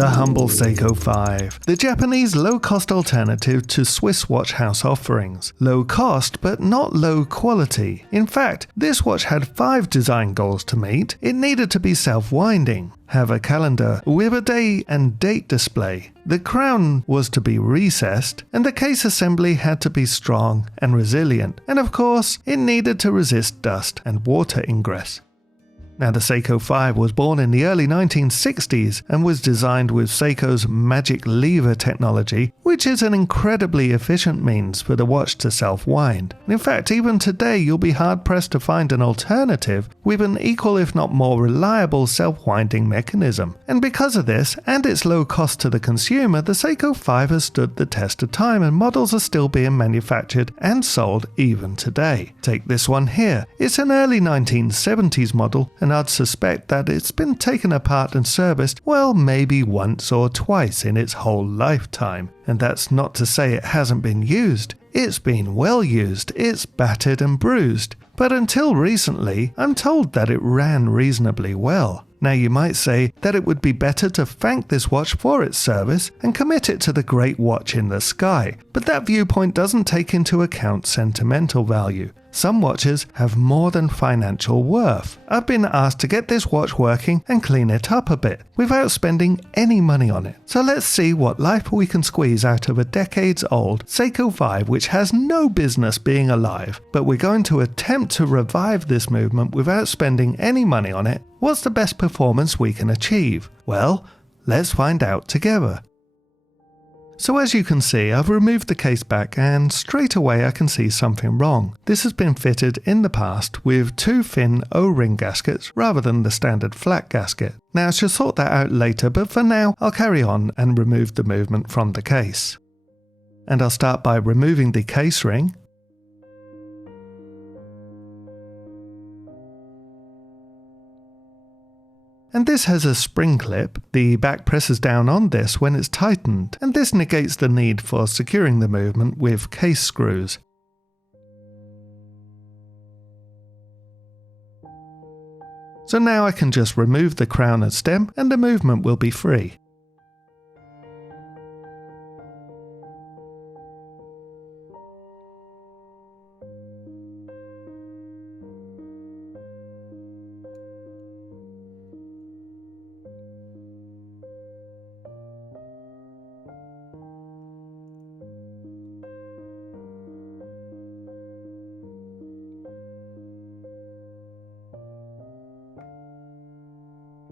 The humble Seiko 5, the Japanese low-cost alternative to Swiss watch house offerings. Low cost, but not low quality. In fact, this watch had 5 design goals to meet. It needed to be self-winding, have a calendar with a day and date display, the crown was to be recessed, and the case assembly had to be strong and resilient, and of course, it needed to resist dust and water ingress. Now, the Seiko 5 was born in the early 1960s and was designed with Seiko's magic lever technology, which is an incredibly efficient means for the watch to self-wind. In fact, even today you'll be hard-pressed to find an alternative with an equal if not more reliable self-winding mechanism. And because of this, and its low cost to the consumer, the Seiko 5 has stood the test of time and models are still being manufactured and sold even today. Take this one here. It's an early 1970s model, and I'd suspect that it's been taken apart and serviced, well, maybe once or twice in its whole lifetime. And that's not to say it hasn't been used. It's been well used, it's battered and bruised. But until recently, I'm told that it ran reasonably well. Now you might say that it would be better to thank this watch for its service and commit it to the great watch in the sky, but that viewpoint doesn't take into account sentimental value. Some watches have more than financial worth. I've been asked to get this watch working and clean it up a bit without spending any money on it. So let's see what life we can squeeze out of a decades-old Seiko 5 which has no business being alive, but we're going to attempt to revive this movement without spending any money on it. What's the best performance we can achieve? Well, let's find out together. So as you can see, I've removed the case back and straight away I can see something wrong. This has been fitted in the past with 2 thin O-ring gaskets rather than the standard flat gasket. Now I shall sort that out later, but for now I'll carry on and remove the movement from the case. And I'll start by removing the case ring. And this has a spring clip. The back presses down on this when it's tightened, and this negates the need for securing the movement with case screws. So now I can just remove the crown and stem and the movement will be free.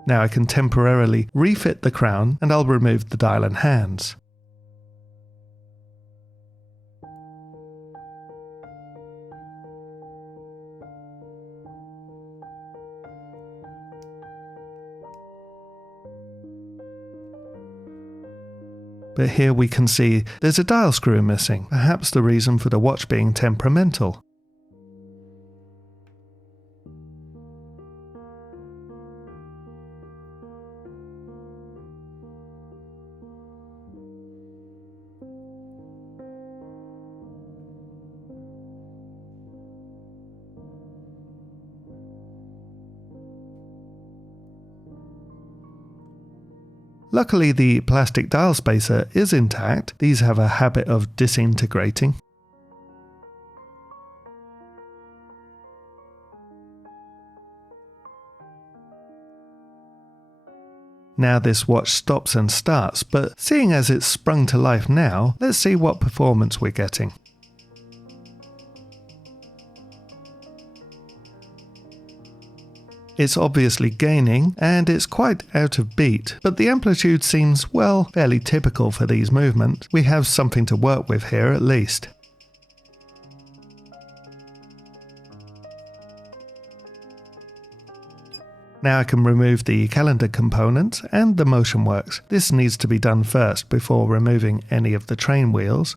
Now I can temporarily refit the crown and I'll remove the dial and hands. But here we can see there's a dial screw missing, perhaps the reason for the watch being temperamental. Luckily the plastic dial spacer is intact. These have a habit of disintegrating. Now this watch stops and starts, but seeing as it's sprung to life now, let's see what performance we're getting. It's obviously gaining, and it's quite out of beat, but the amplitude seems, well, fairly typical for these movements. We have something to work with here at least. Now I can remove the calendar components and the motion works. This needs to be done first before removing any of the train wheels.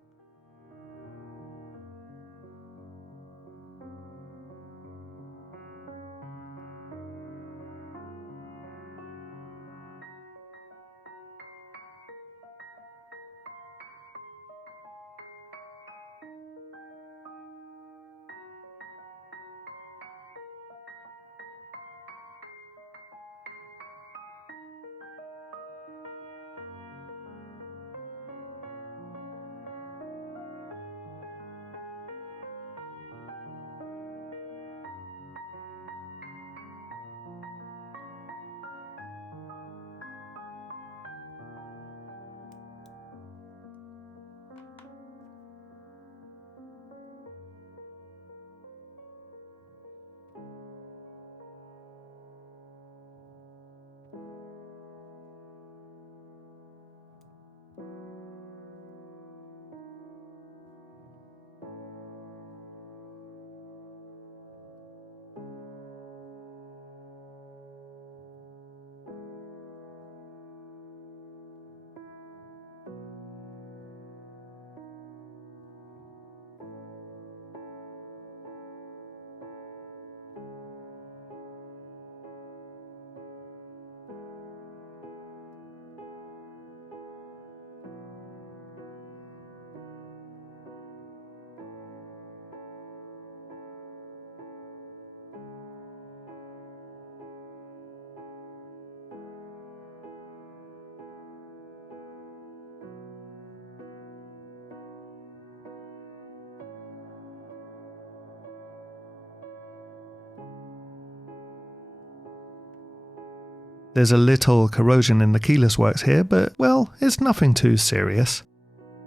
There's a little corrosion in the keyless works here, but well, it's nothing too serious.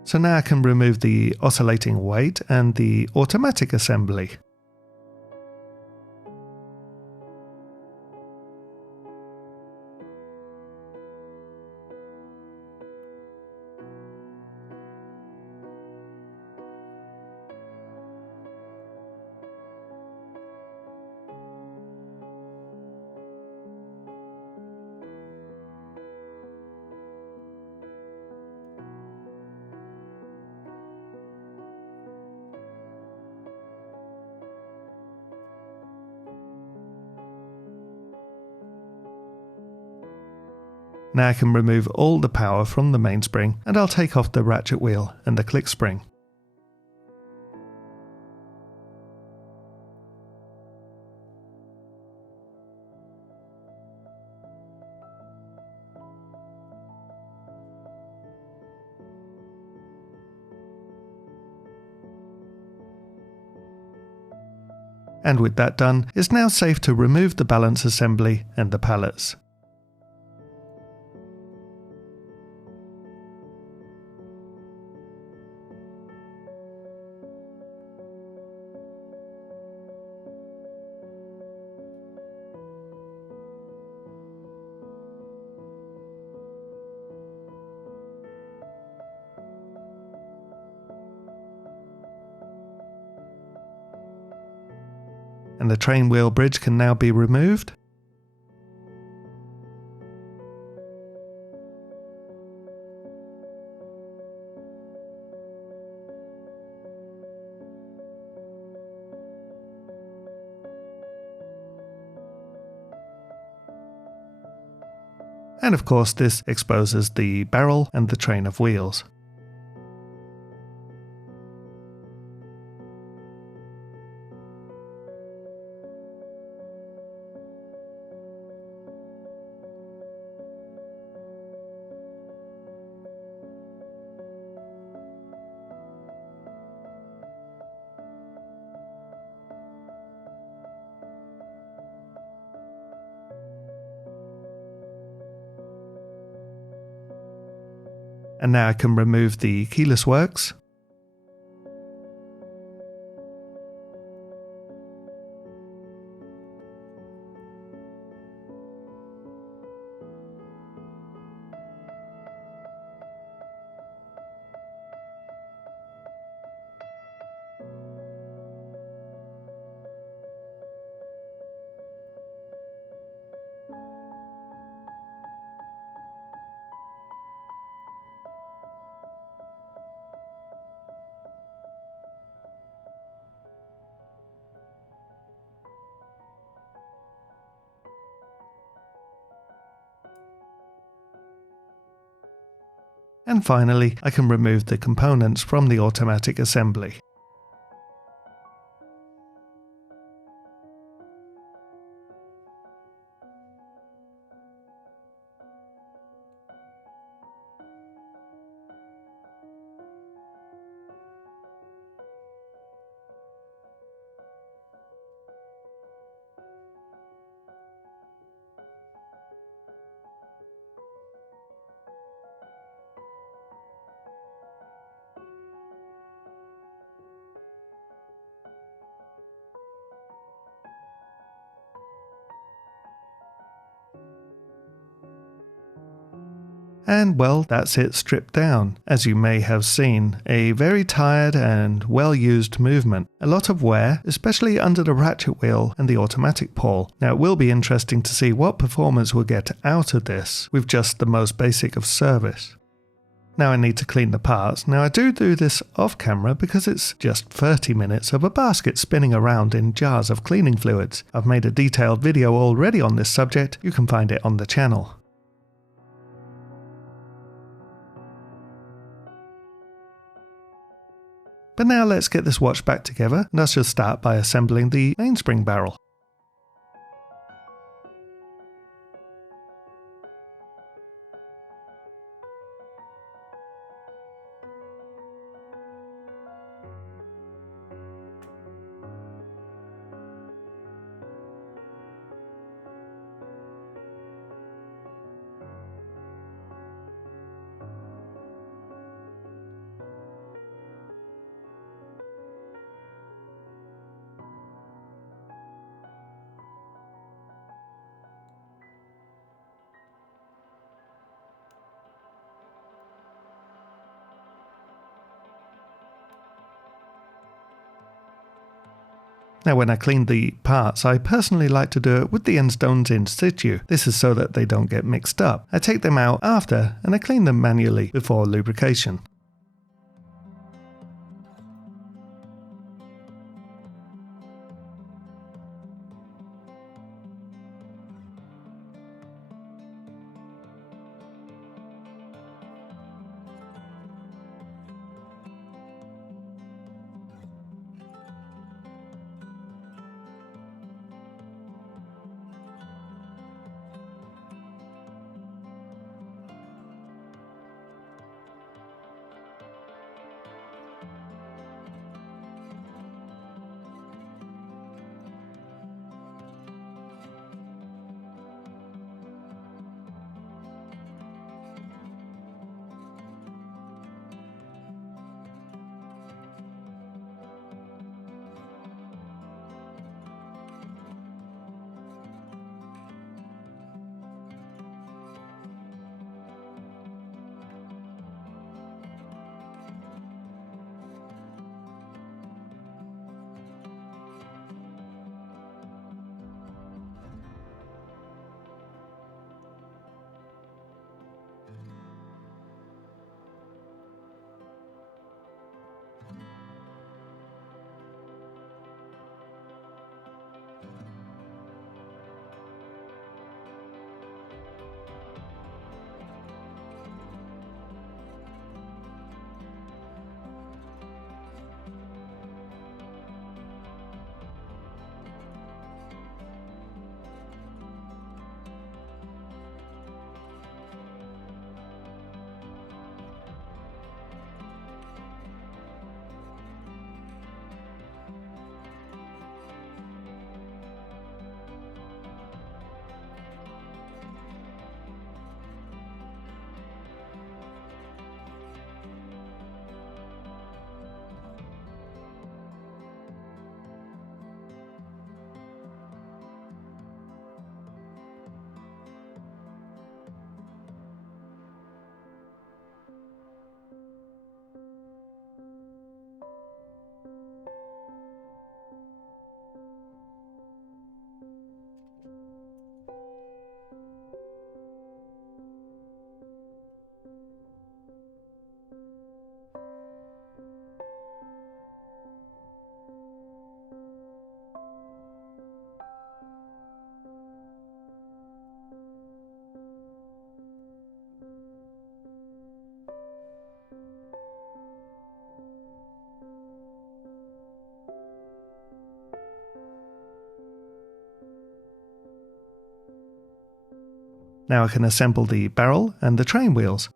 So now I can remove the oscillating weight and the automatic assembly. Now I can remove all the power from the mainspring, and I'll take off the ratchet wheel and the click spring. And with that done, it's now safe to remove the balance assembly and the pallets. And the train wheel bridge can now be removed. And of course, this exposes the barrel and the train of wheels. And now I can remove the keyless works. And finally, I can remove the components from the automatic assembly. And well, that's it stripped down. As you may have seen, a very tired and well-used movement. A lot of wear, especially under the ratchet wheel and the automatic pawl. Now it will be interesting to see what performance we'll get out of this with just the most basic of service. Now I need to clean the parts. Now I do this off camera because it's just 30 minutes of a basket spinning around in jars of cleaning fluids. I've made a detailed video already on this subject, you can find it on the channel. But now let's get this watch back together, and I shall start by assembling the mainspring barrel. Now when I clean the parts, I personally like to do it with the end stones in situ. This is so that they don't get mixed up. I take them out after and I clean them manually before lubrication. Now I can assemble the barrel and the train wheels.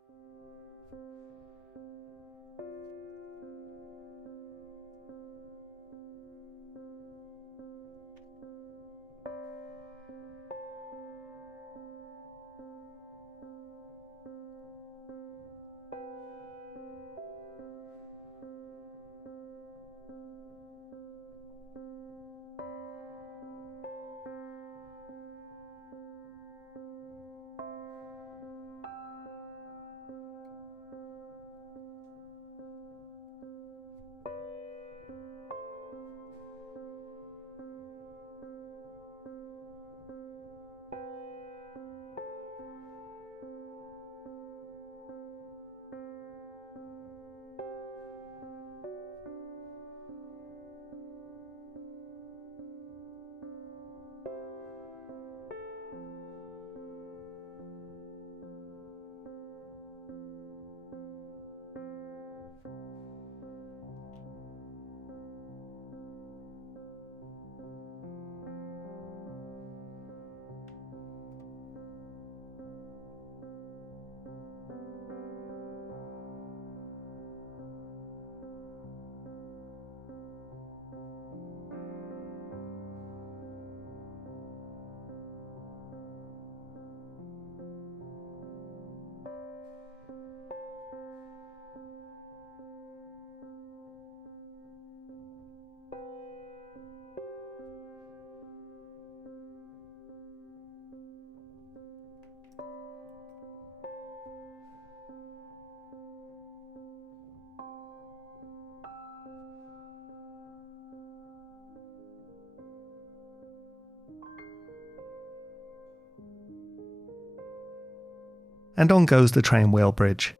and on goes the train wheel bridge.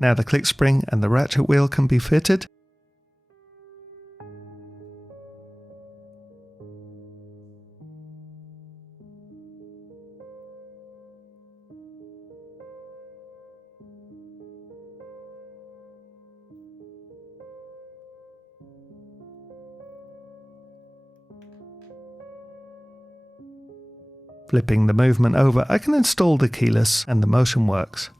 Now the click spring and the ratchet wheel can be fitted. Flipping the movement over, I can install the keyless and the motion works.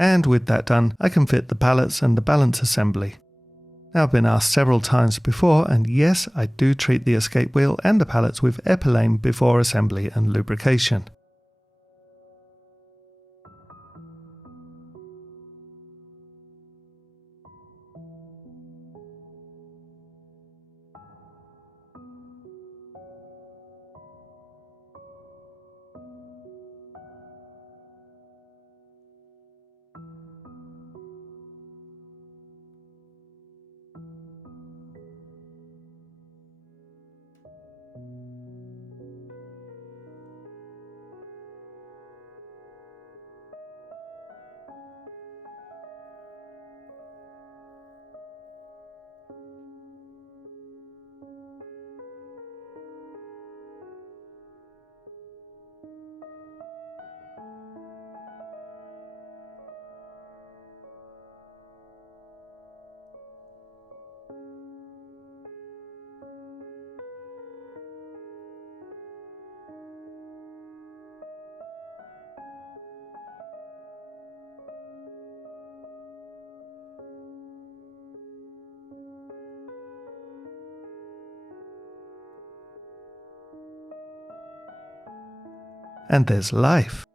And with that done, I can fit the pallets and the balance assembly. Now, I've been asked several times before, and yes, I do treat the escape wheel and the pallets with epilame before assembly and lubrication. And there's life.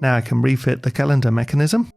Now I can refit the calendar mechanism.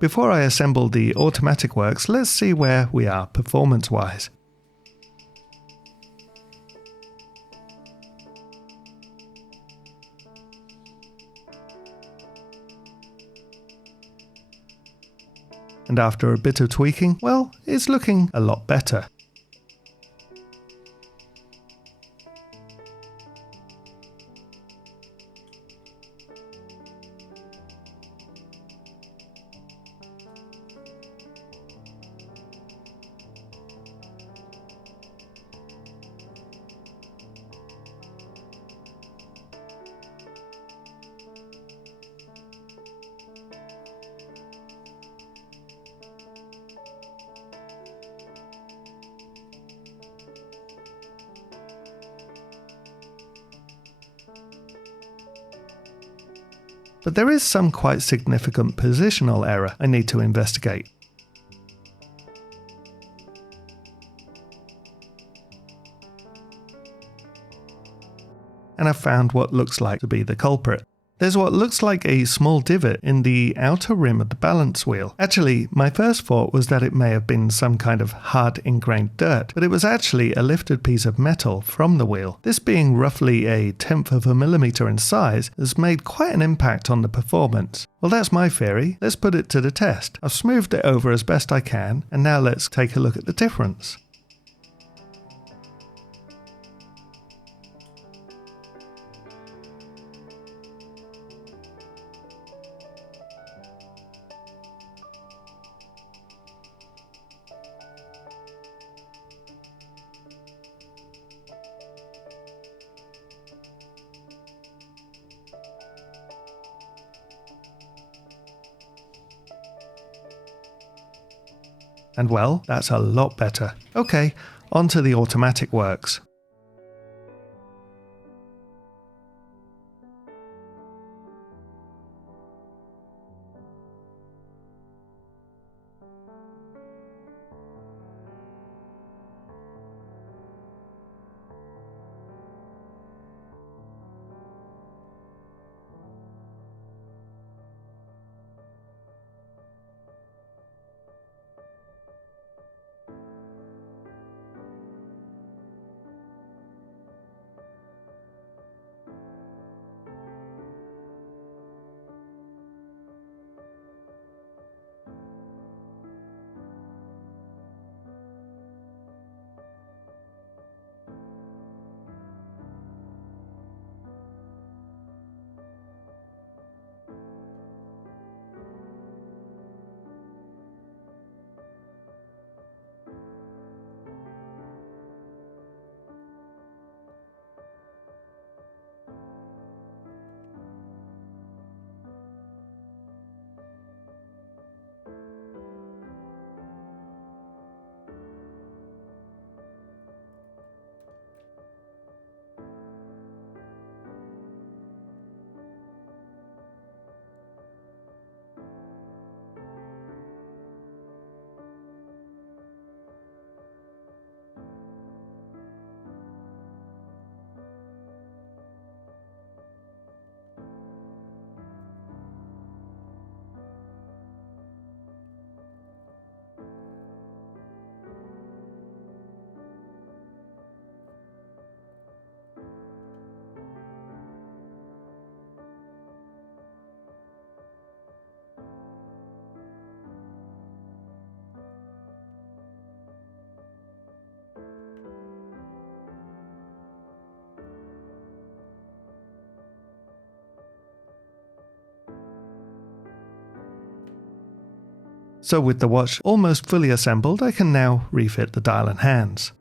Before I assemble the automatic works, let's see where we are performance-wise. And after a bit of tweaking, well, it's looking a lot better. But there is some quite significant positional error I need to investigate. And I've found what looks like to be the culprit. There's what looks like a small divot in the outer rim of the balance wheel. Actually, my first thought was that it may have been some kind of hard ingrained dirt, but it was actually a lifted piece of metal from the wheel. This being roughly a 1/10 of a millimeter in size has made quite an impact on the performance. Well, that's my theory. Let's put it to the test. I've smoothed it over as best I can, and now let's take a look at the difference. And well, that's a lot better. Okay, on to the automatic works. So with the watch almost fully assembled, I can now refit the dial and hands.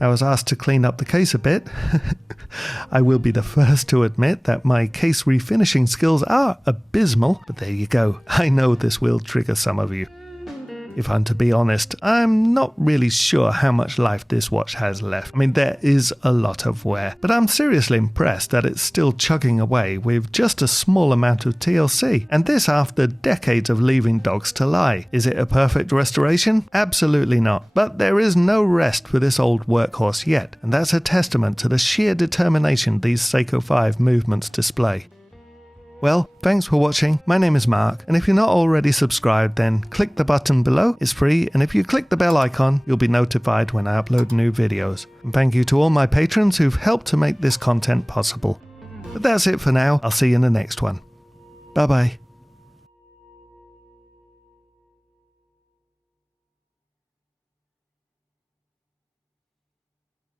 I was asked to clean up the case a bit. I will be the first to admit that my case refinishing skills are abysmal, but there you go. I know this will trigger some of you. If I'm to be honest, I'm not really sure how much life this watch has left. I mean, there is a lot of wear, but I'm seriously impressed that it's still chugging away with just a small amount of TLC, and this after decades of leaving dogs to lie. Is it a perfect restoration? Absolutely not, but there is no rest for this old workhorse yet, and that's a testament to the sheer determination these Seiko 5 movements display. Well, thanks for watching. My name is Mark, and if you're not already subscribed, then click the button below. It's free, and if you click the bell icon, you'll be notified when I upload new videos. And thank you to all my patrons who've helped to make this content possible. But that's it for now. I'll see you in the next one. Bye bye.